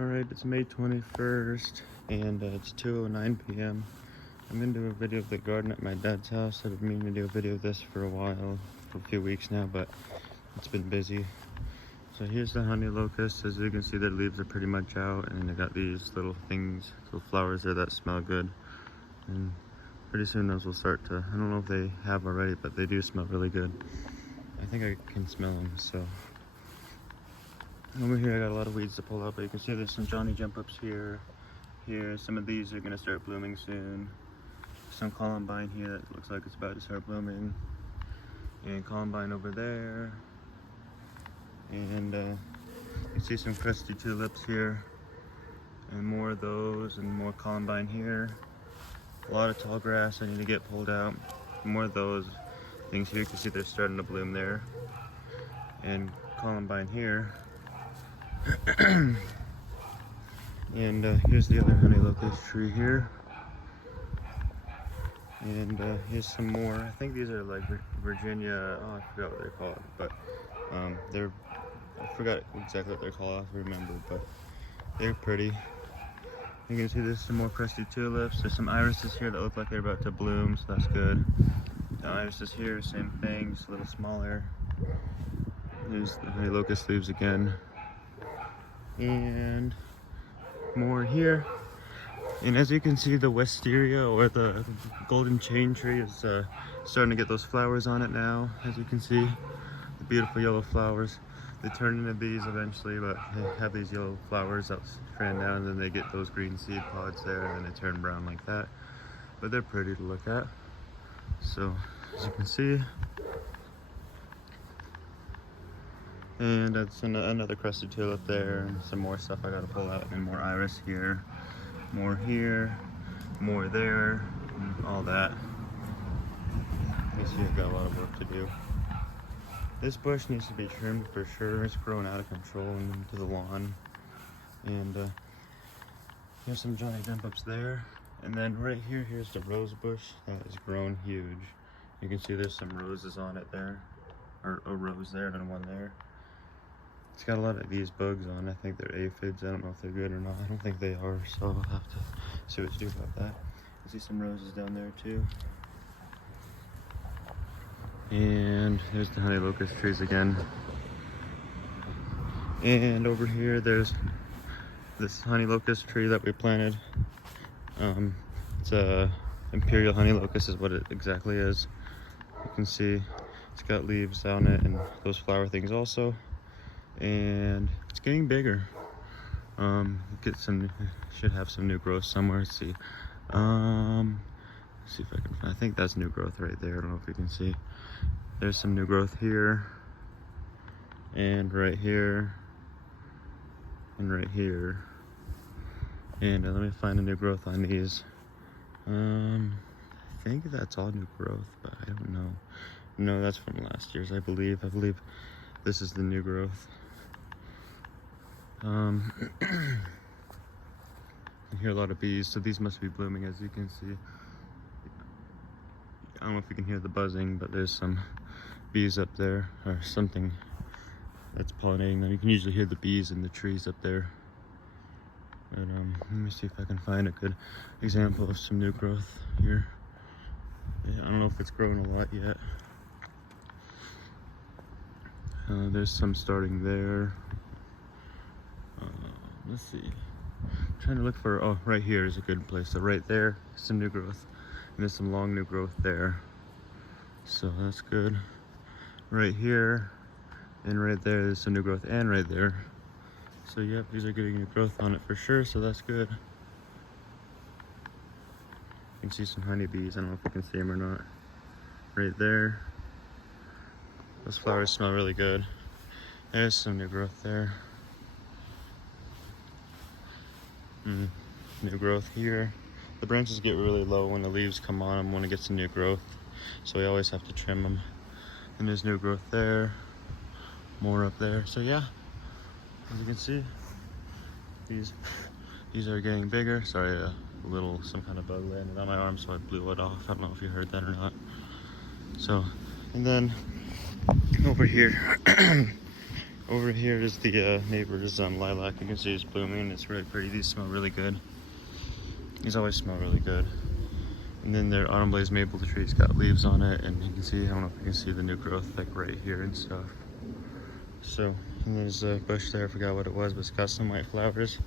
Alright, it's May 21st and it's 2:09 p.m. I'm going to do a video of the garden at my dad's house. I've been meaning to do a video of this for a while, for a few weeks now, but it's been busy. So here's the honey locust. As you can see, their leaves are pretty much out, and they got these little things, little flowers there that smell good. And pretty soon those will start to, I don't know if they have already, but they do smell really good. I think I can smell them, so. Over here I got a lot of weeds to pull out, but you can see there's some Johnny jump ups here. Some of these are gonna start blooming soon. Some columbine here that looks like it's about to start blooming. And columbine over there. And you can see some crusty tulips here. And more of those, and more columbine here. A lot of tall grass I need to get pulled out. More of those things here. You can see they're starting to bloom there. And columbine here. And here's the other honey locust tree here. And here's some more. I think these are like Virginia, oh I forgot what they're called, but I forgot exactly what they're called, I have to remember, but they're pretty. You can see there's some more crusty tulips. There's some irises here that look like they're about to bloom, so that's good. The irises here, same thing, just a little smaller. There's the honey locust leaves again. And more here. And as you can see, the wisteria, or the golden chain tree, is starting to get those flowers on it now. As you can see, the beautiful yellow flowers. They turn into these eventually, but they have these yellow flowers that strand down, and then they get those green seed pods there, and then they turn brown like that. But they're pretty to look at. So as you can see, and that's another crusted tulip there, and some more stuff I gotta pull out, and more iris here, more there, and all that. You see I've got a lot of work to do. This bush needs to be trimmed for sure. It's growing out of control into the lawn. And here's some Johnny jump ups there. And then right here, here's the rose bush that has grown huge. You can see there's some roses on it there, or a rose there and one there. It's got a lot of these bugs on. I think they're aphids. I don't know if they're good or not. I don't think they are, so I'll have to see what to do about that. I see some roses down there too. And there's the honey locust trees again. And over here, there's this honey locust tree that we planted. It's a imperial honey locust is what it exactly is. You can see it's got leaves on it and those flower things also. And it's getting bigger. Should have some new growth somewhere. Let's see. See if I can find, I think that's new growth right there. I don't know if you can see. There's some new growth here, and right here, and right here. And let me find a new growth on these. I think that's all new growth, but I don't know. No, that's from last year's, I believe. I believe this is the new growth. I hear a lot of bees, so these must be blooming, as you can see. I don't know if you can hear the buzzing, but there's some bees up there, or something that's pollinating them. You can usually hear the bees in the trees up there. But let me see if I can find a good example of some new growth here. Yeah, I don't know if it's grown a lot yet. There's some starting there. Let's see. I'm trying to look for, oh, right here is a good place. So right there, some new growth. And there's some long new growth there. So that's good. Right here and right there, there's some new growth, and right there. So yep, these are getting new growth on it for sure, so that's good. You can see some honeybees. I don't know if you can see them or not. Right there. Those flowers smell really good. There's some new growth there. New growth here. The branches get really low when the leaves come on them when it gets some new growth, so we always have to trim them. And there's new growth there, more up there. So yeah, as you can see, these are getting bigger. Sorry, some kind of bug landed on my arm, so I blew it off. I don't know if you heard that or not. So, and then over here, Over here is the neighbor's lilac. You can see it's blooming. It's really pretty. These smell really good. These always smell really good. And then their autumn blaze maple tree's got leaves on it, and you can see, I don't know if you can see the new growth like right here and stuff. So, and there's a bush there, I forgot what it was, but it's got some white flowers.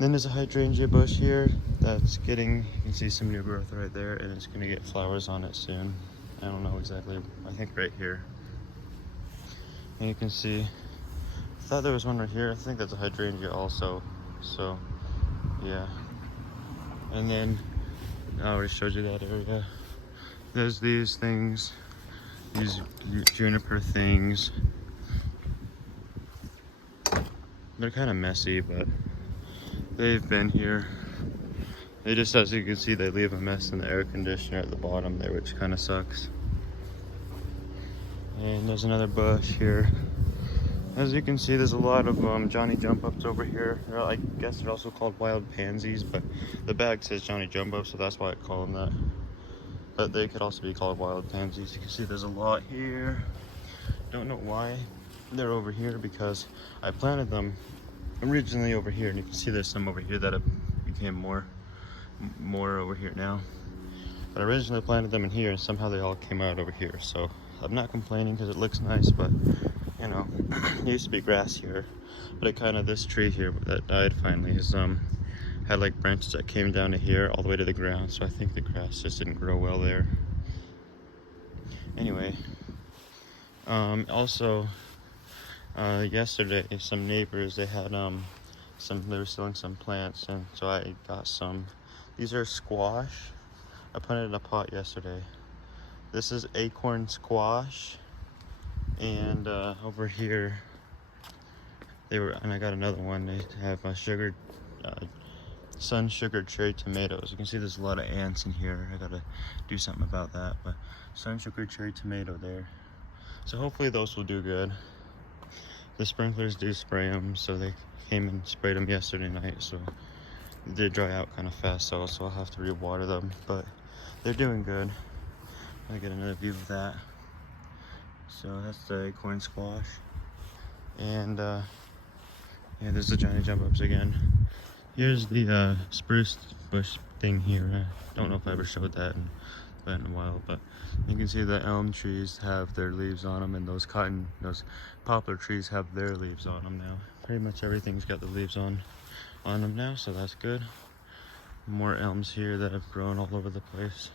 Then there's a hydrangea bush here that's getting, you can see some new growth right there, and it's gonna get flowers on it soon. I don't know exactly, I think right here. And you can see, I thought there was one right here. I think that's a hydrangea also. So, yeah. And then, I already showed you that area. There's these things, these juniper things. They're kind of messy, but they've been here. They just, as you can see, they leave a mess in the air conditioner at the bottom there, which kind of sucks. And there's another bush here. As you can see, there's a lot of Johnny Jump Ups over here. I guess they're also called wild pansies, but the bag says Johnny Jump Up, so that's why I call them that. But they could also be called wild pansies. You can see there's a lot here. Don't know why they're over here, because I planted them originally over here, and you can see there's some over here that have became more over here now. But I originally planted them in here, and somehow they all came out over here. So I'm not complaining because it looks nice, but you know, it used to be grass here, but it kind of, this tree here that died finally has had like branches that came down to here all the way to the ground, so I think the grass just didn't grow well there. Anyway, also yesterday some neighbors, they had they were selling some plants, and so I got some. These are squash. I put it in a pot yesterday. This is acorn squash. And over here, and I got another one. They have a sun sugared cherry tomatoes. You can see there's a lot of ants in here. I gotta do something about that. But sun sugared cherry tomato there. So hopefully those will do good. The sprinklers do spray them, so they came and sprayed them yesterday night. So they did dry out kind of fast, so I'll have to re-water them. But they're doing good. I get another view of that. So that's the acorn squash, and yeah, there's the Johnny Jump Ups again. Here's the spruce bush thing here. I don't know if I ever showed that in a while, but you can see the elm trees have their leaves on them, and those poplar trees have their leaves on them now. Pretty much everything's got the leaves on them now, so that's good. More elms here that have grown all over the place,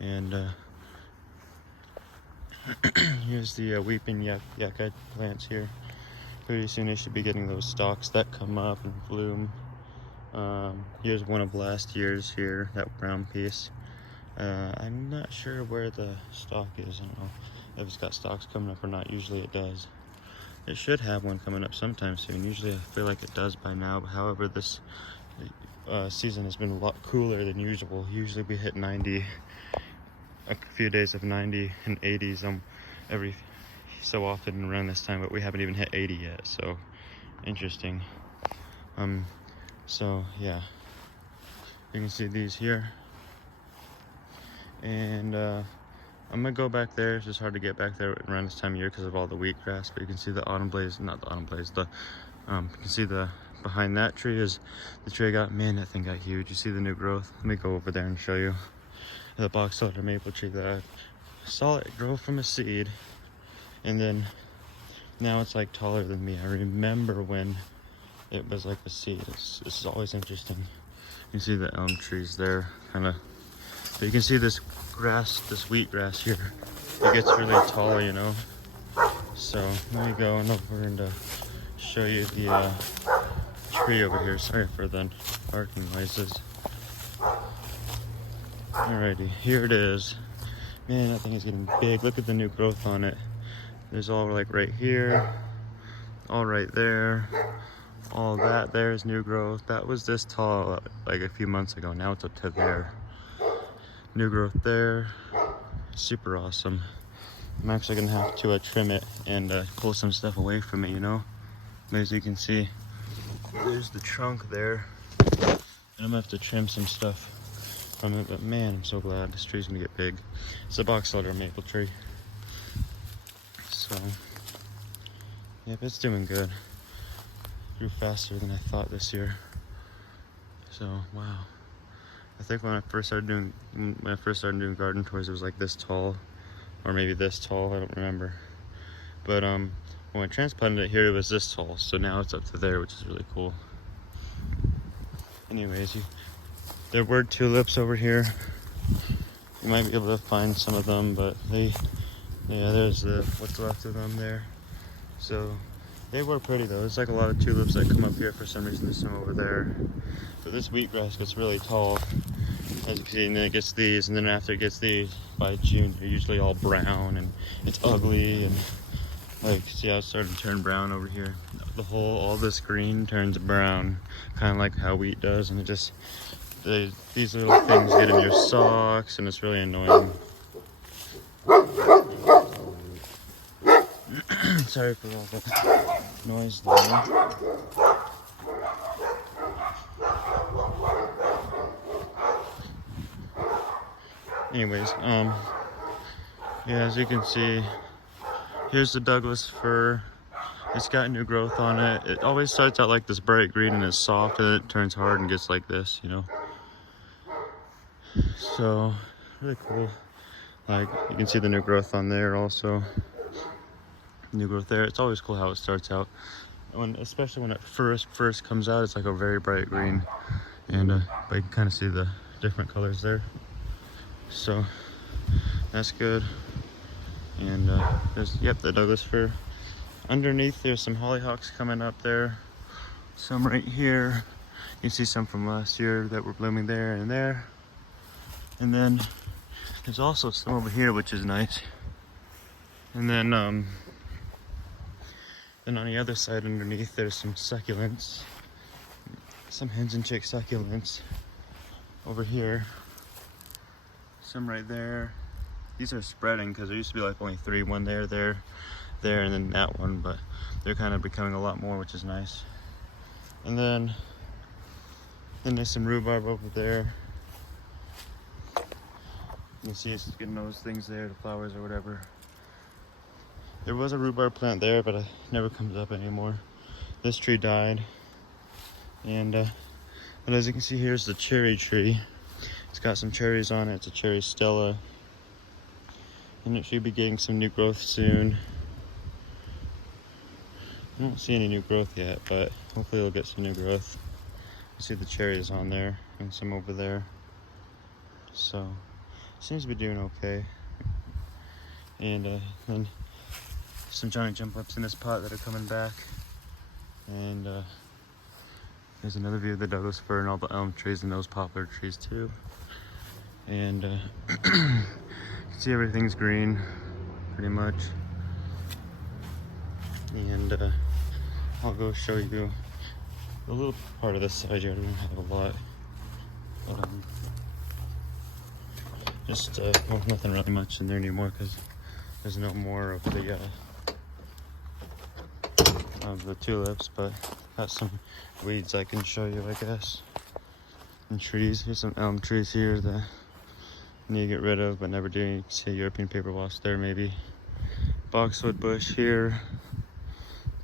and here's the weeping yucca plants here. Pretty soon they should be getting those stalks that come up and bloom. Here's one of last year's here, that brown piece. I'm not sure where the stalk is. I don't know if it's got stalks coming up or not. Usually it does. It should have one coming up sometime soon. Usually I feel like it does by now. But however, this season has been a lot cooler than usual. Usually we hit 90. A few days of 90 and 80s every so often around this time, but we haven't even hit 80 yet, so interesting. So yeah, you can see these here, and I'm gonna go back there. It's just hard to get back there around this time of year because of all the wheatgrass, but you can see the autumn blaze, not the autumn blaze, you can see behind that tree is the tree I got. Man, that thing got huge. You see the new growth? Let me go over there and show you. The box elder maple tree that I saw it grow from a seed, and then now it's like taller than me. I remember when it was like a seed. This is always interesting. You can see the elm trees there, kind of, but you can see this grass, this wheatgrass here. It gets really tall, you know. So let me go over and show you the tree over here. Sorry for the barking noises. Alrighty, here it is. Man, that thing is getting big. Look at the new growth on it. There's all like right here, all right there, all that there is new growth. That was this tall like a few months ago. Now it's up to there. New growth there. Super awesome. I'm actually gonna have to trim it and pull some stuff away from it, you know. As you can see, there's the trunk there, and I'm gonna have to trim some stuff from it. But man, I'm so glad this tree's gonna get big. It's a box elder maple tree. So Yep, it's doing good. Grew faster than I thought this year. So wow. I think when I first started doing garden tours, it was like this tall, or maybe this tall. I don't remember. But when I transplanted it here, it was this tall. So now it's up to there, which is really cool. Anyways, there were tulips over here. You might be able to find some of them, but there's what's left of them there. So they were pretty though. There's like a lot of tulips that come up here for some reason. There's some over there. So this wheatgrass gets really tall, as you can see, and then it gets these, and then after it gets these, by June, they're usually all brown and it's ugly, and like, see how it's starting to turn brown over here? All this green turns brown, kind of like how wheat does, and it just, these little things get in your socks, and it's really annoying. Sorry for all the noise there. Anyways, yeah, as you can see, here's the Douglas fir. It's got new growth on it. It always starts out like this bright green and it's soft, and it turns hard and gets like this, you know. So, really cool. Like, you can see the new growth on there also. New growth there. It's always cool how it starts out. Especially when it first comes out, it's like a very bright green. And but you can kind of see the different colors there. So, that's good. And there's, yep, the Douglas fir. Underneath, there's some hollyhocks coming up there. Some right here. You can see some from last year that were blooming there and there. And then there's also some over here, which is nice. And then on the other side underneath, there's some succulents. Some hens and chick succulents over here. Some right there. These are spreading because there used to be like only three, one there, and then that one, but they're kind of becoming a lot more, which is nice. And then there's some rhubarb over there. You can see it's getting those things there, the flowers or whatever. There was a rhubarb plant there, but it never comes up anymore. This tree died. And but as you can see, here's the cherry tree. It's got some cherries on it. It's a cherry Stella. And it should be getting some new growth soon. I don't see any new growth yet, but hopefully it'll get some new growth. You see the cherries on there and some over there. So, seems to be doing okay. And then some giant jump ups in this pot that are coming back. And there's another view of the Douglas fir and all the elm trees and those poplar trees too. And you can see everything's green, pretty much. And I'll go show you a little part of this side yard. I don't have a lot, but just well, nothing really much in there anymore because there's no more of the tulips, but got some weeds I can show you, I guess. And trees. Here's some elm trees here that I need to get rid of, but never do. You can see European paper wasp there, maybe. Boxwood bush here.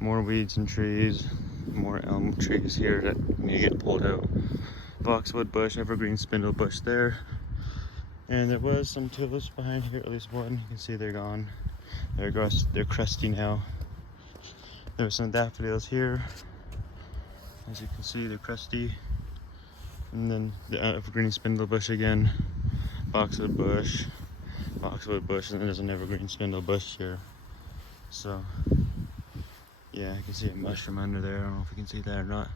More weeds and trees. More elm trees here that need to get pulled out. Boxwood bush, evergreen spindle bush there. And there was some tulips behind here, at least one. You can see they're gone. They're crusty now. There were some daffodils here. As you can see, they're crusty. And then the evergreen spindle bush again. Boxwood bush, and then there's an evergreen spindle bush here. So, yeah, I can see a mushroom under there. I don't know if you can see that or not.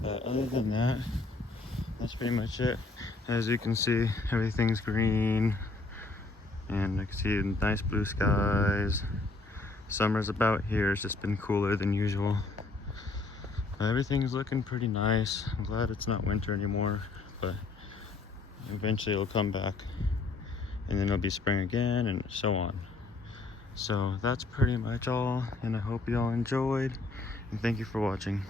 But other than that, that's pretty much it. As you can see, everything's green. And I can see nice blue skies. Summer's about here. It's just been cooler than usual. But everything's looking pretty nice. I'm glad it's not winter anymore, but eventually it'll come back. And then it'll be spring again, and so on. So that's pretty much all, and I hope you all enjoyed, and thank you for watching.